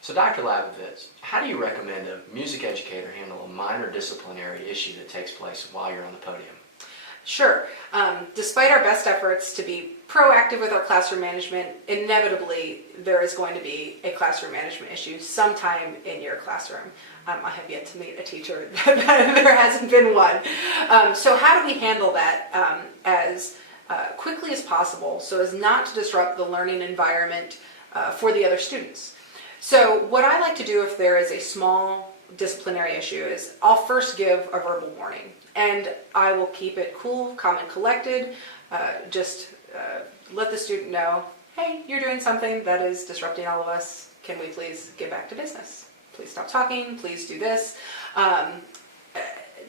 So Dr. Labovitz, how do you recommend a music educator handle a minor disciplinary issue that takes place while you're on the podium? Sure. Despite our best efforts to be proactive with our classroom management, inevitably there is going to be a classroom management issue sometime in your classroom. I have yet to meet a teacher that there hasn't been one. So how do we handle that as quickly as possible so as not to disrupt the learning environment for the other students? So what I like to do if there is a small disciplinary issue is I'll first give a verbal warning, and I will keep it cool, calm, and collected. Just let the student know, hey, you're doing something that is disrupting all of us. Can we please get back to business? Please stop talking. Please do this.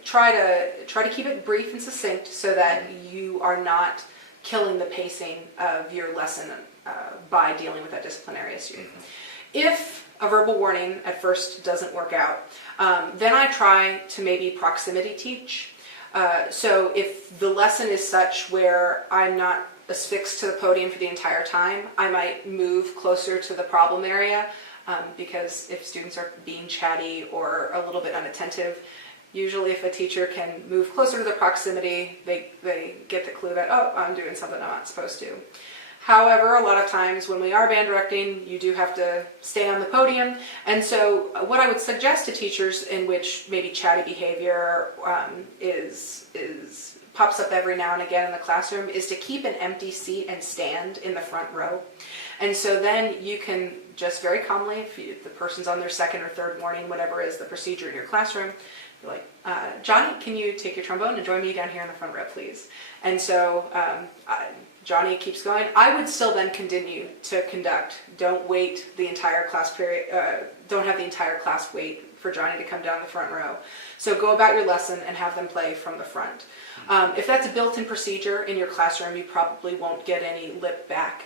Try to keep it brief and succinct so that you are not killing the pacing of your lesson by dealing with that disciplinary issue. Mm-hmm. If a verbal warning at first doesn't work out, then I try to maybe proximity teach. So if the lesson is such where I'm not affixed to the podium for the entire time, I might move closer to the problem area because if students are being chatty or a little bit unattentive, usually if a teacher can move closer to the proximity, they get the clue that, oh, I'm doing something I'm not supposed to. However, a lot of times when we are band directing, you do have to stay on the podium. And so what I would suggest to teachers in which maybe chatty behavior pops up every now and again in the classroom is to keep an empty seat and stand in the front row. And so then you can just very calmly, if the person's on their second or third warning, whatever is the procedure in your classroom, you're like, Johnny, can you take your trombone and join me down here in the front row, please? And so Johnny keeps going. I would still then continue to conduct. Don't wait the entire class period. Don't have the entire class wait for Johnny to come down the front row. So go about your lesson and have them play from the front. If that's a built-in procedure in your classroom, you probably won't get any lip back.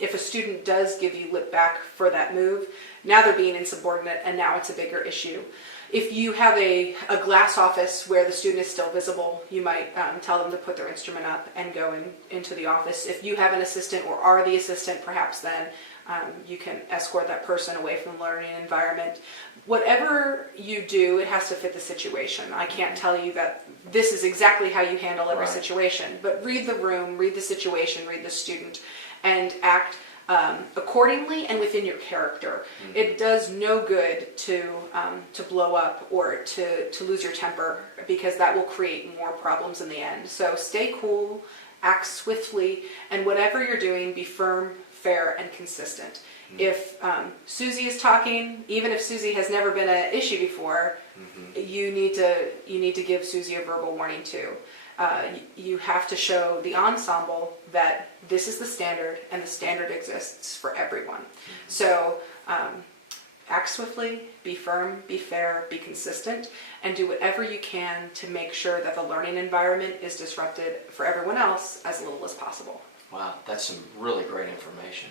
If a student does give you lip back for that move, now they're being insubordinate and now it's a bigger issue. If you have a glass office where the student is still visible, you might tell them to put their instrument up and go into the office. If you have an assistant or are the assistant, perhaps then you can escort that person away from the learning environment. Whatever you do, it has to fit the situation. I can't tell you that this is exactly how you handle every situation, but read the room, read the situation, read the student, and act accordingly and within your character. Mm-hmm. It does no good to blow up or to lose your temper, because that will create more problems in the end. So stay cool, act swiftly, and whatever you're doing, be firm, fair, and consistent. Mm-hmm. If Susie is talking, even if Susie has never been an issue before, mm-hmm. you need to give Susie a verbal warning too. You have to show the ensemble that this is the standard and the standard exists for everyone. Mm-hmm. So act swiftly, be firm, be fair, be consistent, and do whatever you can to make sure that the learning environment is disrupted for everyone else as little as possible. Wow, that's some really great information.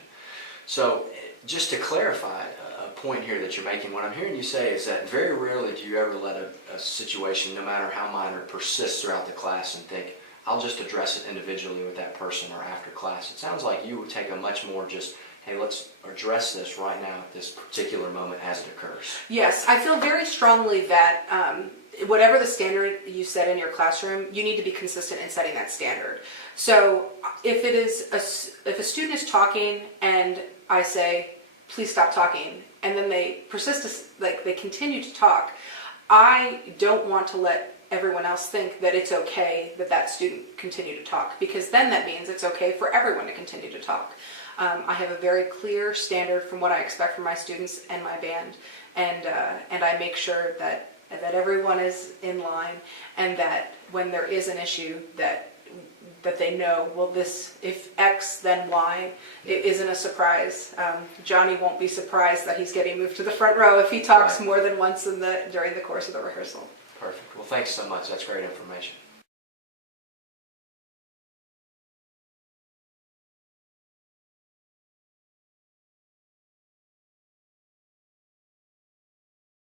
So just to clarify a point here that you're making, what I'm hearing you say is that very rarely do you ever let a situation, no matter how minor, persist throughout the class and think, I'll just address it individually with that person or after class. It sounds like you would take a much more just, hey, let's address this right now at this particular moment as it occurs. Yes, I feel very strongly that whatever the standard you set in your classroom, you need to be consistent in setting that standard. So if a student is talking and I say, please stop talking, and then they persist, they continue to talk, I don't want to let everyone else think that it's okay that student continue to talk, because then that means it's okay for everyone to continue to talk. I have a very clear standard from what I expect from my students and my band, and I make sure that everyone is in line, and that when there is an issue that they know, well, this, if X, then Y. It isn't a surprise. Johnny won't be surprised that he's getting moved to the front row if he talks more than once during the course of the rehearsal. Perfect. Well, thanks so much. That's great information.